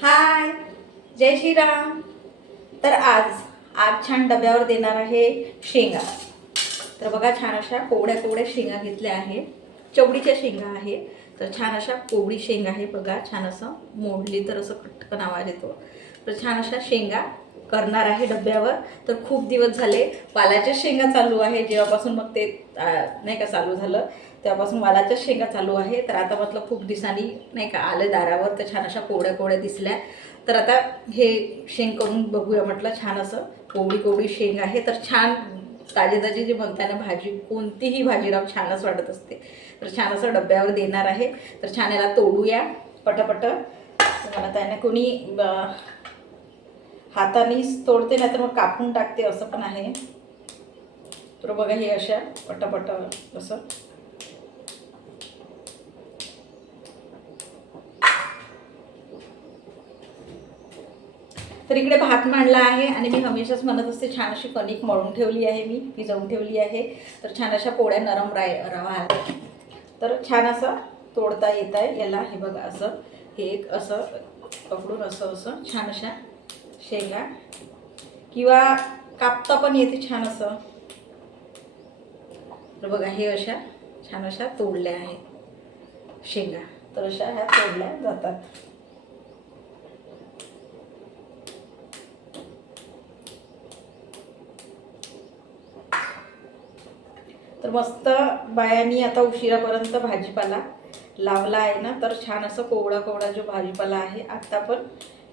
हाय, जय श्रीराम. तर आज छान डब्यावर देणार आहे शेंगा. तर बघा, छान अशा कोवड्या कोवड्या शेंगा घेतल्या आहे. चवडीच्या शेंगा आहे. तर छान अशा कोवडी शेंगा आहे. बघा, छान असं मोडली तर असं खटकन आवाज येतो. तर छान अशा शेंगा करणार आहे डब्यावर. तर खूप दिवस झाले वालाच्या शेंगा चालू आहे. जेव्हापासून मग ते नाही का चालू झालं तेव्हापासून वालाच्या शेंगा चालू आहे. तर आता म्हटलं खूप दिवसांनी नाही का आलं दारावर, तर छान अशा कोवड्या कोवड्या दिसल्या. तर आता हे शेंग करून बघूया म्हटलं. छान असं कोवडी कोवडी शेंग आहे. तर छान ताजी ताजी जी म्हणताना भाजी, कोणतीही भाजीराव छानच वाटत असते. तर छान असं डब्यावर देणार आहे. तर छान याला तोडूया पटपट. मला त्याने कोणी हातानेच तोडते, नाही तर मग कापून टाकते, असं पण आहे. तर बघा, हे अशा पटापट असं तर इकडे भात मांडला आहे. आणि मी हमेशाच म्हणत असते, छान अशी कणिक मळून ठेवली आहे, मी भिजवून ठेवली आहे. तर छान अशा पोळ्या नरम रवा. तर छान असं तोडता येत आहे याला. हे बघा, असं हे एक असं पकडून असं असं छान अशा शेंगा, किंवा कापता पण येते छान असं. तर बघा, हे अशा छान अशा तोडल्या आहेत शेंगा. तर अशा ह्या तोडल्या जातात. तर मस्त बायांनी आता उशिरापर्यंत भाजीपाला लावला आहे ना. तर छान असं कोवडा कोवडा जो भाजीपाला आहे आता पण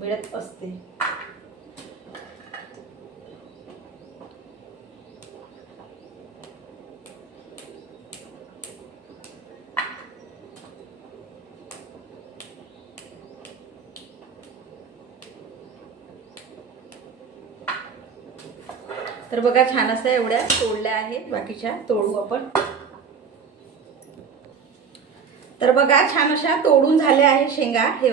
मिळत असते. तर बघा, छान असं एवढ्या तोडल्या आहेत. बाकीच्या तोडू आपण. तर बघा, छान अशा तोडून झाल्या आहे शेंगा. हे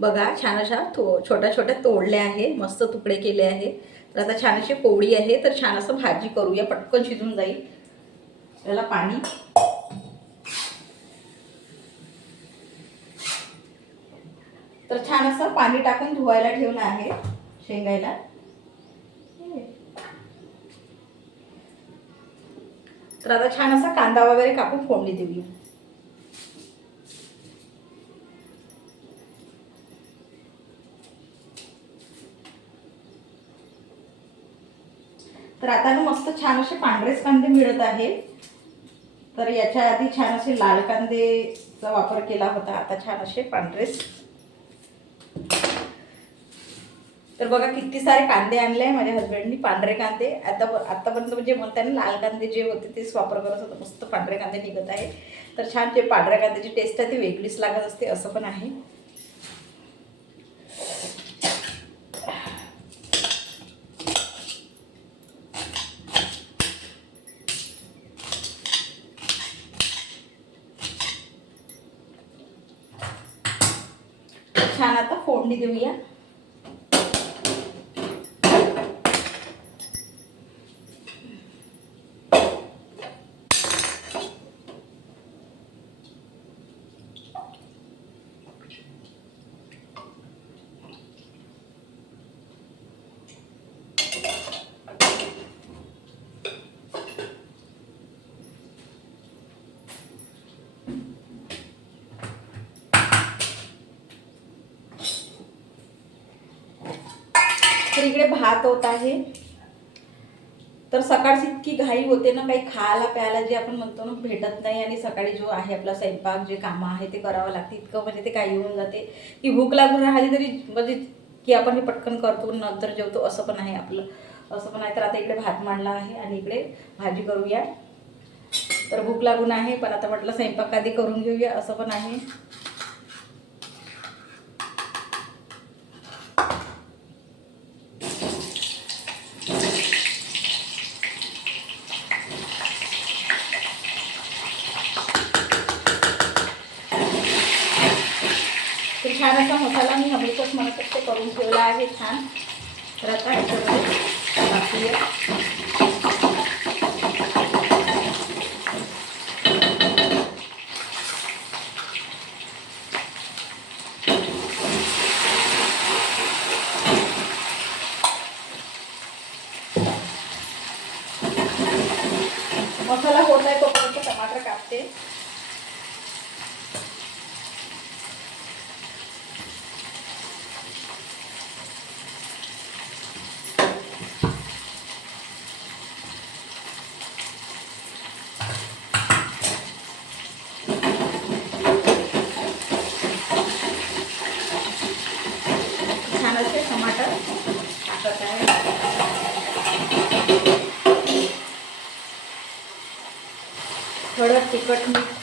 बघा, छान अशा छोट्या छोट्या तोडल्या आहे, मस्त तुकडे केले आहे. तर आता छान अशी पोळी आहे. तर छान असं भाजी करूया, पटकन शिजून जाईल. त्याला पाणी, तर छान असं पाणी टाकून धुवायला ठेवलं आहे शेंगायला. तर आता छान असा कांदा वगैरे कापून फोडणी देऊया. तर आता ना मस्त छान असे पांढरेच कांदे मिळत आहे. तर याच्या आधी छान असे लाल कांदेचा वापर केला होता. आता छान असे पांढरेच. तर बघा, किती सारे कांदे आणले आहे माझ्या हस्बंडनी, पांढरे कांदे. आतापर्यंत म्हणजे म्हणताना लाल कांदे जे होते तेच वापर करत होतं. मस्त पांढरे कांदे निघत आहे. तर छान जे पांढऱ्या कांद्याची टेस्ट आहे ती वेगळीच लागत असते, असं पण आहे. छान आता फोडणी देऊया. तर इकडे भात होत आहे. तर सकाळची इतकी घाई होते ना, काही खायला प्यायला जे आपण म्हणतो ना भेटत नाही. आणि सकाळी जो आहे आपला स्वयंपाक, जे कामं आहे ते करावं लागते. इतकं म्हणजे ते काही होऊन जाते की भूक लागून राहिली तरी म्हणजे की आपण हे पटकन करतो, नंतर जेवतो, असं पण आहे आपलं. असं पण आहे. तर आता इकडे भात मांडला आहे आणि इकडे भाजी करूया. तर भूक लागून आहे, पण आता म्हटलं स्वयंपाक आधी करून घेऊया, असं पण आहे. तर छान असा मसाला मी हमेशच म्हणत असते करून ठेवला आहे छान. तर आता ह्याच्यामध्ये टाकूया. तिखट मीठ.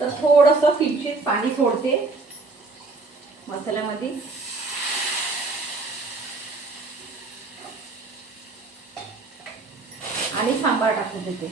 तर थोडंसं किंचित पाणी सोडते मसाल्यामध्ये. आणि सांबार टाकून देते.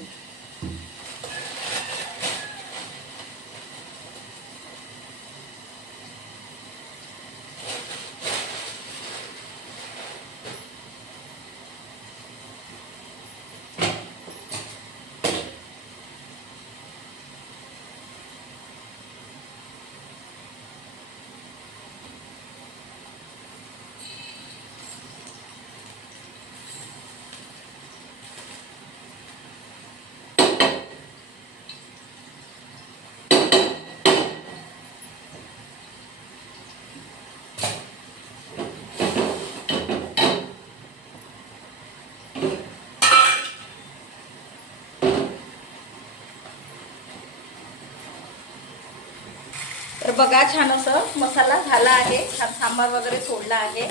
तर बघा छान असं मसाला झाला आहे, छान सांबार वगैरे सोडला आहे.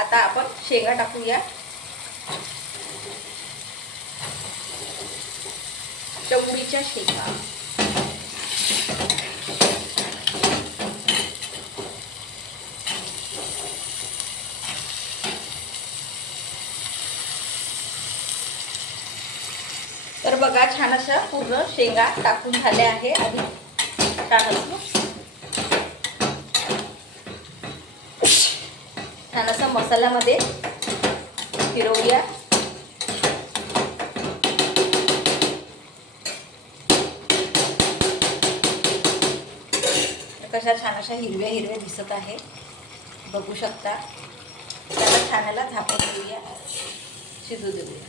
आता आपण शेंगा टाकूया. चवळीच्या शेंगा. तर बघा छान अशा पूर्ण शेंगा टाकून झाल्या आहे. आणि छान असं मसाल्यामध्ये फिरवूया. कशा छान अशा हिरव्या हिरव्या दिसत आहे, बघू शकता. त्याला छानला झाकून देऊया, शिजू देऊया.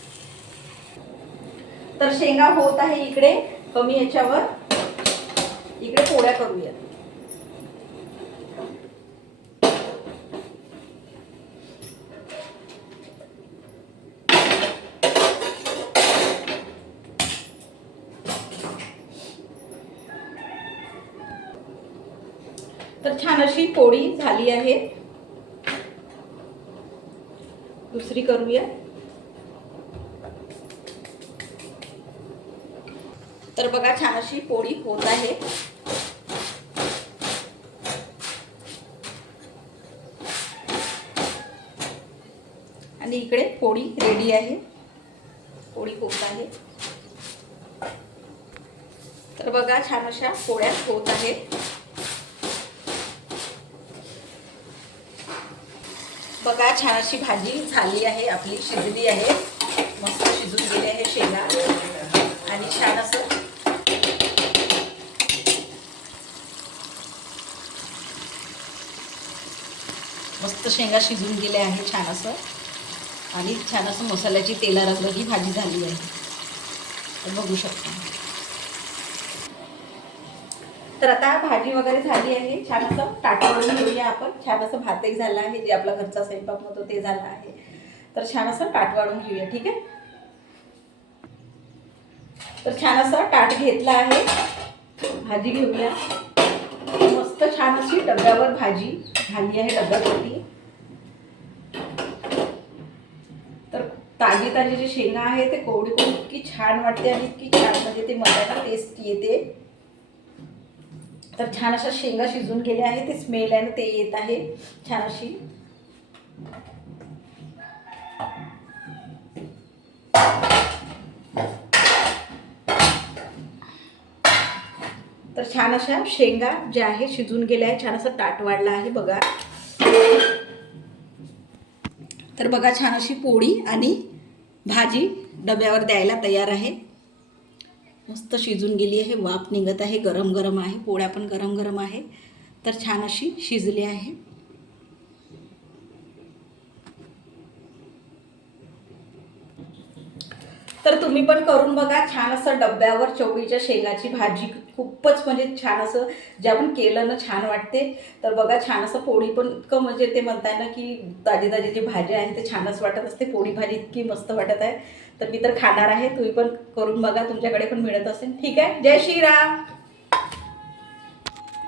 तर शेंगा होत आहे इकडे कमी याच्यावर. इकडे पोळ्या करूया. तर छान अशी पोळी झाली आहे. दुसरी करूया. तर बघा छान अशी पोळी होत आहे. आणि इकडे पोळी रेडी आहे, पोळी होत आहे. तर बघा छान अशा पोळ्या होत आहेत. बघा छान अशी भाजी झाली आहे आपली, शिजली आहे, मस्त शिजून गेली आहे शेंगा. आणि छान असं मस्त शेंगा शिजून गेले आहे छान असं. आणि छान असं मसाल्याची तेलारंग ही भाजी झाली आहे, तर बघू शकता. तर आता भाजी वगैरे झाली आहे. छान असं ताटावरून घेऊया आपण. छान असं भातही झाला आहे, जे आपला घरचा स्वयंपाक होतो ते झाला आहे. तर छान असं ताट वाढून घेऊया. ठीक आहे. तर छान असं ताट घेतलं आहे. भाजी घेऊया. मस्त छान अशी डब्यावर भाजी झाली आहे, डब्यावरती. तर ताजी ताजी जी शेंगा आहे ते कोवडी कोवडी इतकी छान वाटते आणि इतकी छान म्हणजे ते मसाला टेस्ट येते. तर छान अशा शेंगा शिजून गेल्या आहे, ते स्मेल आहे ना ते येत आहे छान अशी. तर छान अशा शेंगा ज्या आहे शिजून गेल्या आहे, छान असं ताट वाढलं आहे बघा. तर बघा छान अशी पोळी आणि भाजी डब्यावर द्यायला तयार आहे. मस्त शिजून गेली आहे, वाफ निघत आहे, गरम गरम आहे, पोळ्या पण गरम गरम आहे. तर छान अशी शिजली आहे. तुम्ही पण करून बघा. छान असं डब्यावर चवळीच्या शेंगाची भाजी खूपच म्हणजे छान असं जे आपण केलं ना छान वाटते. तर बघा छान असं पोळी पण इतकं म्हणजे ते म्हणताय ना की ताजी ताजी जी भाजी आहे ते छानच वाटत असते. पोळी भाजी इतकी मस्त वाटत आहे. तर मी तर खाणार आहे. तुम्ही पण करून बघा. तुमच्याकडे पण मिळत असेल. ठीक आहे. जय श्रीराम.